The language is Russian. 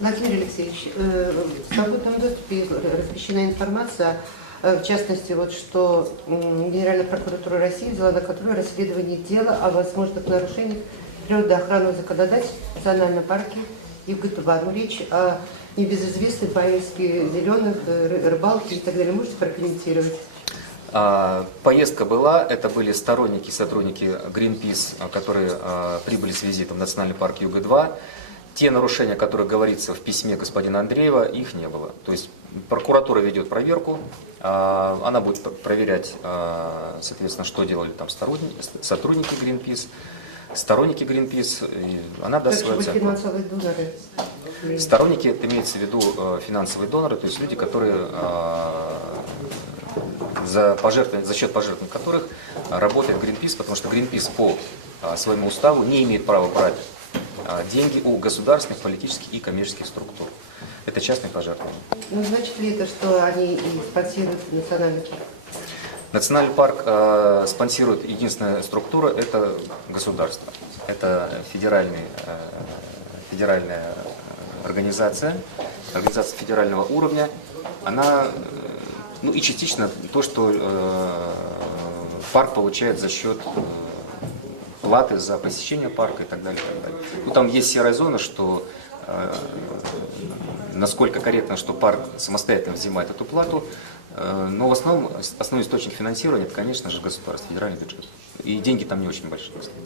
Владимир Алексеевич, в свободном доступе размещена информация, в частности, вот, что Генеральная прокуратура России взяла на контроль расследование дела о возможных нарушениях природоохранного законодательства в национальном парке Югы-2. Ну, речь о небезызвестной поездке зеленых, рыбалки и так далее. Можете прокомментировать? Поездка была, это были сторонники, сотрудники Greenpeace, которые прибыли с визитом в национальный парк Юга-2. Те нарушения, о которых говорится в письме господина Андреева, их не было. То есть прокуратура ведет проверку, она будет проверять, соответственно, что делали там сотрудники Greenpeace, сторонники Greenpeace, и она даст свою оценку. Финансовые доноры? Сторонники, это имеется в виду финансовые доноры, то есть люди, которые за счет пожертвований которых работает Greenpeace, потому что Greenpeace по своему уставу не имеет права брать деньги у государственных, политических и коммерческих структур. Это частные пожертвования. Ну, значит ли это, что они и спонсируют национальный парк? Национальный парк спонсирует единственная структура, это государство. Это федеральная организация федерального уровня. Она, ну и частично то, что парк получает за счет платы за посещение парка и так далее, и так далее. Ну, там есть серая зона, что насколько корректно, что парк самостоятельно взимает эту плату, но в основном основной источник финансирования, это, конечно же, государство, федеральный бюджет. И деньги там не очень большие, кстати.